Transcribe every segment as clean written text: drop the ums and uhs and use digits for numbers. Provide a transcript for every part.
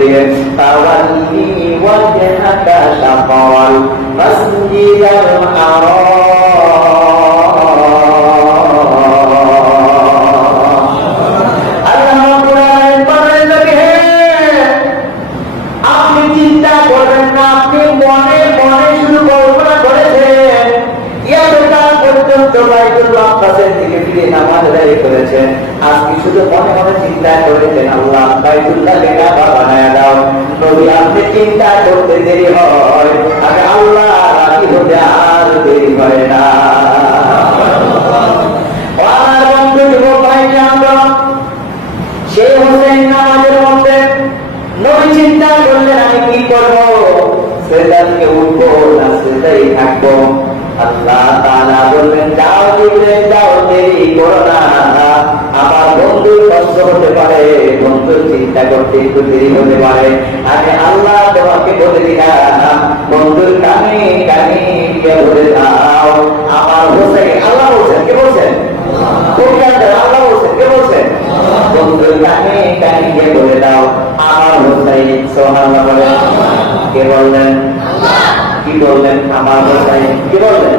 দিলেন তাওয়াল্লি ওয়াজহাকা শাতরাল মাসজিদিল হারাম। আজকে শুধু মনে মনে চিন্তা করেছেন আল্লাহ বাইতুল্লাহকে কাবা বানায়া দাও। নবী আপনি চিন্তা করতে দেরি হয়, আগে আল্লাহ রাজি হতে আর দেরি হয় না। আর বন্ধু যুবক ভাই, আমরা সেই হোসেন নামাজের মধ্যে নবী চিন্তা করলেন আমি কি করবো, সেজদা থেকে উঠবো না সেজদাই থাকবো। আল্লাহ তাআলা বললেন যাও জিবরাইল যাও, দেরি করো না, আমার বন্ধুর কষ্ট হতে পারে, বন্ধুর চিন্তা করতে একটু দেরি হতে পারে। আমি আল্লাহ তোমাকে বলে দিলাম বন্ধুর কানে কানে গিয়ে বলে দাও আমার হোসেন। আল্লাহ বলছেন, কে বলছেন? আল্লাহ বলছেন, কে বলছেন? বন্ধুর কানে কানে গিয়ে বলে দাও আমার হোসেন। সুবহানাল্লাহ বলেন। কে বললেন? কি বললেন? আমার হোসেন। কি বললেন?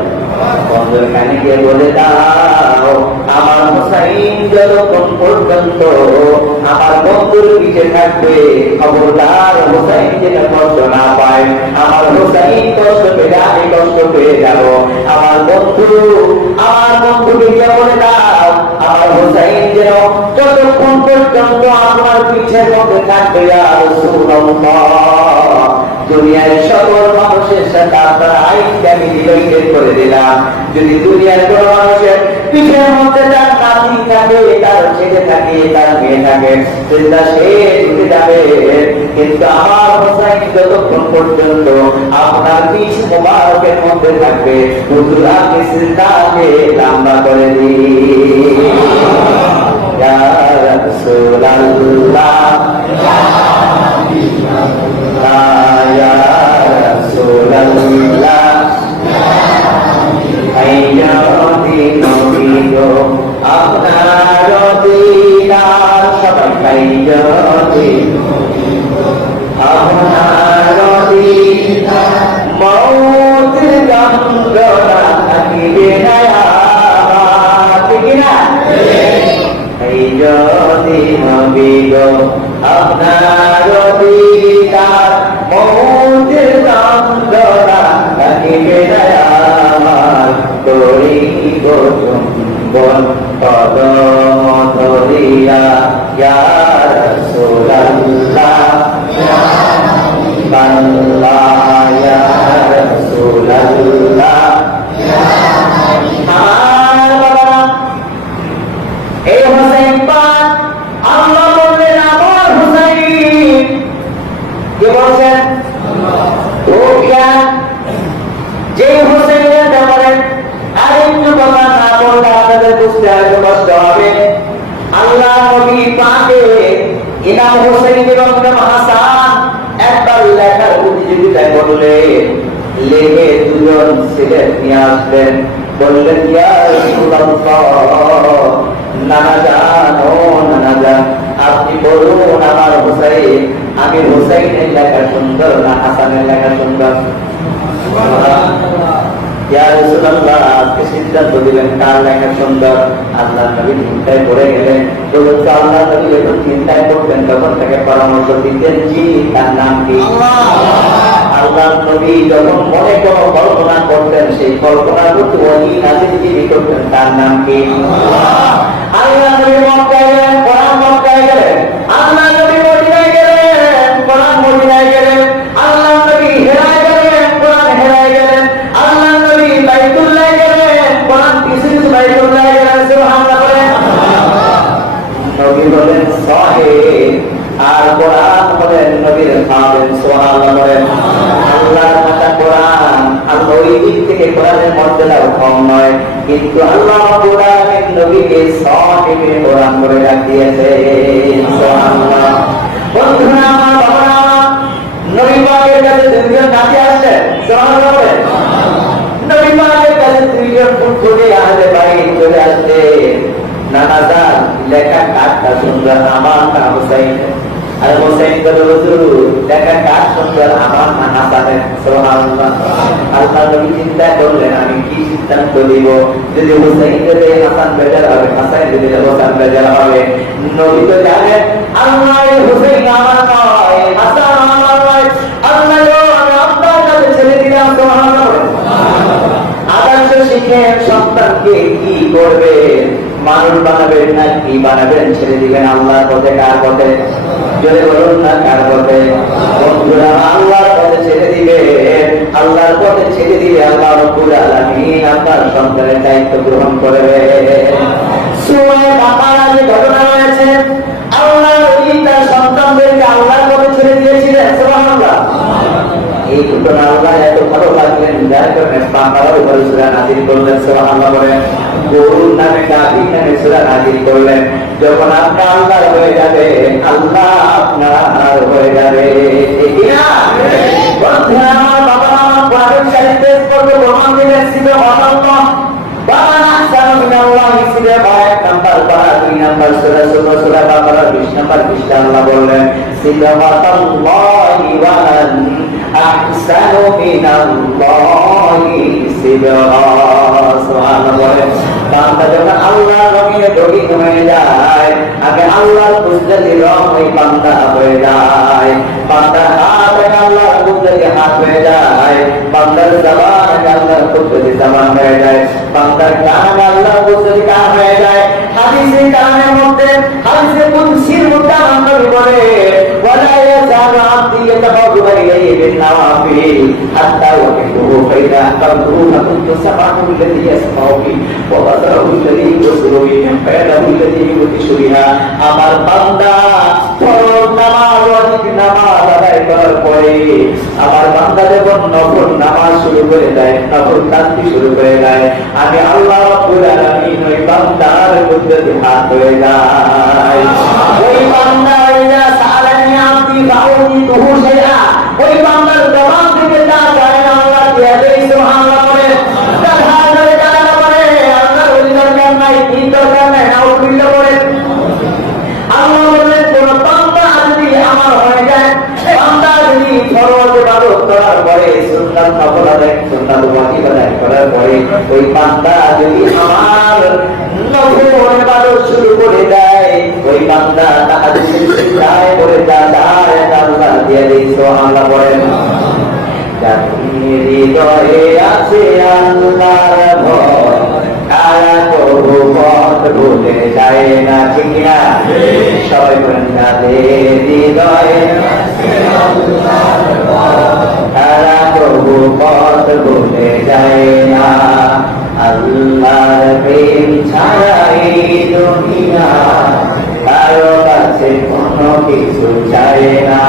বন্ধুর কানে গিয়ে বলে দাও আমার হোসেন যতক্ষণ পর্যন্ত আমার বন্ধুর পিছে থাকবে, খবরদার হোসেন যেন কষ্ট না পায়। আমার হোসেন কষ্ট পেলে আমি কষ্ট পেয়ে যাব। আমার বন্ধুকে গিয়ে বলে দাও আমার হোসেন যেন যতক্ষণ পর্যন্ত আমার পিছের মধ্যে থাকবে। আর রাসূলুল্লাহ দুনিয়ার সকল মানুষের সাথে আপনার আইনকে আমি ডিভাইডেড করে দিলাম। যদি দুনিয়ার কোন মানুষের পিঠের মধ্যে তার নাতি থাকে, তার ছেলে থাকে, তার মেয়ে থাকে, সেটা সে ঢুকে যাবে, কিন্তু আমার হোসেন যতক্ষণ পর্যন্ত আপনার পিঠ মোবারকের মধ্যে থাকবে, হুজুর আপনি সিজদাকে লম্বা করে দিন। ইয়া রাসূলুল্লাহ ya Rasulullah ayya dino আপনার দিদার সবাই ayya dino আপনার দিদার মওত যন্ত্রণা থাকিবে না ঠিক না ayya dino বিগো আপনার দিদার মওতের যন্ত্রণা থাকিবে না আমার করিব চুম্বন কদম ধরিয়া ইয়া রাসূলুল্লাহ ইয়া হাবিবাল্লাহ ইয়া রাসূলুল্লাহ ইয়া হাবিবাল্লাহ। এই হোসেন পাক আল্লাহ বললেন আমার হোসেন। কে বলছেন? যে হোসেনের ব্যাপারে আরেকটু কথা না বললে আপনাদের বুঝতে আরো কষ্ট হবে। আল্লাহ নবী পাকে ইমাম হোসেন এবং ইমাম হাসান একবার লেখার প্রতিযোগিতা করলে লেখে দুজন ছেলে নিয়ে আসলেন, বললেন ইয়া রাসূলুল্লাহ নানা জান, ও নানা জান আপনি বলুন আমার হোসেন, আমি হোসেনের লেখা সুন্দর না হাসানের লেখা সুন্দর? ইয়া রাসূলুল্লাহ আজকে সিদ্ধান্ত দিলেন কার লেখা সুন্দর। আল্লাহ নবী চিন্তায় পড়ে গেলেন। যখন আল্লাহ নবী যখন চিন্তায় পড়তেন তখন তাকে পরামর্শ দিতেন জি তার নাম কি? আল্লাহ নবী যখন মনে কোনো কল্পনা করতেন সেই কল্পনার প্রতি ওহী নাযিল যিনি করতেন তার নাম কি? আল্লাহ নবী মক্কায় গেলেন, কোরআন মক্কায় গেলেন। আল্লাহ নবী মদিনায় গেলেন, কোরআন মদিনায় গেলেন। আল্লাহ নবী হেরায় গেলেন, কোরআন হেরায় গেলেন। আল্লাহ নবী বাইতুল্লাহ গেলেন, কোরআন পিছু পিছু বাইতুল্লাহ গেলেন। সুবহানাল্লাহ বলেন। নবী বলেন সাহেব আর কোরআন বলেন নবীর খাদেম। সুবহানাল্লাহ বলেন। আল্লাহর ভাষা কোরআন, আল্লাহ ওই দিক থেকে কোরআনের মর্যাদাও কম নয়, কিন্তু আল্লাহ কোরআনের নবীকে সাহেবে কোরআন বলে ডাক দিয়েছেন। সুবহানাল্লাহ। বন্ধুরা আমার, বাবারা আমার, নবী পাকের কাছে দুইজন নাতি আসছেন। সুবহানাল্লাহ বলেন। নবী পাকের কাছে দুইজন ফুটফুটে আহলে বাইত চলে আসছে। নানা জান লেখা কাটটা সুন্দর, আমার নাম হুসাইন। আর হোসেন বলে হুজুর দেখা কার সুন্দর, আমার না হাসানের। সুবহানাল্লাহ। আল্লাহ নবী চিন্তা করলেন আমি কি সিদ্ধান্ত দিব, যদি হোসেন যদি হাসান বেজার হবে, হাসান যদি হোসেন বেজার হবে। নবী তো জানেন আল্লাহ হোসেন আমার নয়, হাসান আমার নয়, আল্লাহ আপনার কাছে ছেড়ে দিলাম। সুবহানাল্লাহ। আদর্শ শিখে সন্তানকে কি করবে, মানুষ বানাবেন না কি বানাবেন, ছেড়ে দিবেন আল্লাহর পথে। কার পথে? জোরে বলুন না কার পথে? বন্ধুরা আল্লাহর পথে ছেড়ে দিবে, আল্লাহর পথে ছেড়ে দিবে, আল্লাহ রাব্বুল আলামিন আপনার সন্তানের দায়িত্ব গ্রহণ করবে। সূরা বাকারা যে ঘটনা রয়েছে, আল্লাহ নবী তার সন্তানদেরকে আল্লাহর পথে ছেড়ে দিয়েছিলেন। সুবহানাল্লাহ। এই ঘটনা আল্লাহ এত ভালো লাগলেন, যার কারণে বাকারার উপরে সূরা নাযিল করলেন। সুবহানাল্লাহ বলেন। গরুর নামে গাভীর নামে সূরা নাযিল করলেন। যখন আপনি আল্লাহর হয়ে যাবে, আল্লাহ আপনার হয়ে যাবে। ঠিক না? বন্ধুরা আমার, বাবা আমার কোরআন শরীফ পেশ করতে প্রমাণ দিলেন সুবহানাল্লাহ। বাবা আহসানু মিনাল্লাহি সুবহানাহু এক নাম্বার পারা, 2 নাম্বার সূরা বাকারা 20 নাম্বার পৃষ্ঠা আল্লাহ বললেন সুবহানাল্লাহি ওয়া মান আহসানু মিনাল্লাহি সুবহানাল্লাহ। বান্দা যখন আল্লাহর রঙে রঙিন হয়ে যায়, আগে আল্লাহর কুদরতি রং ওই বান্দা হয়ে যায়। বান্দার হাত আল্লাহর কুদরতি হাত হয়ে যায়, বান্দার জবান আল্লাহর কুদরতি জবান হয়ে যায়, বান্দার কান আল্লাহর কুদরতি কান হয়ে যায়। হাদিসে কানের মধ্যে, হাদিসে কুদসির মধ্যে আল্লাহ বলে ওয়ালা ইয়াজালু আবদি ইয়াতাবাদু ইলাইহি বিন-নওয়াফিল হাত্তা ওয়াকিতুহু ফাইদা আহবাবতুহু ফাকুনতু সামা'ুহু আল্লাযী ইয়াসমা'ু বিহি ওয়া বাসারুহু আল্লাযী ইবসিরু বিহি ওয়া ইয়াদাহু আল্লাযী ইয়াবতিশু বিহা। আমার বান্দা ফরজ নামাজ, ওয়াজিব নামাজ আদায় করার পরে, আমার বান্দা যখন নফল নামাজ শুরু করে দেয়, নফল তাসবিহ শুরু করে দেয়, আমি আল্লাহ রাব্বুল আলামিন ওই বান্দার কুদরতি হাত হয়ে যায়। ওই বান্দা ইয়া সালানি আবদি ফাউতিহু শাইআ, ওই বান্দার জবান থেকে যা যায় না আল্লাহ দিয়ে দেয়। সুবহানাল্লাহ বলে। তার হাত ধরে কান্না করে, আল্লাহর ওই দরকার নাই, কি দরকার নাই, নাউযুবিল্লাহ বলে। আল্লাহ বলেন কোন বান্দা যদি আমার হয়ে যায়, বান্দা যদি ফরজ ইবাদত করার পরে সুন্নাত নফল আদায়, সুন্নাত ওয়াজিব আদায় করার পরে ওই বান্দা যদি আমার নফল ইবাদত শুরু করে দেয়, ওই বান্দা তাহাজ্জুদ সিজদায় পড়ে যায়, আল্লাহ দিয়ে দেয়। সুবহানাল্লাহ বলেন। যার হৃদয়ে আছে আল্লাহর ভয়, তারা তবু পথ ভুলে যায় না। ঠিক না? সবাই বলেন যাদের হৃদয়ে আছে আল্লাহর ভয়, তারা তবু পথ ভুলে যায় না। আল্লাহর প্রেম ছাড়া এই দুনিয়া কারো কাছে কোনো কিছু চায় না।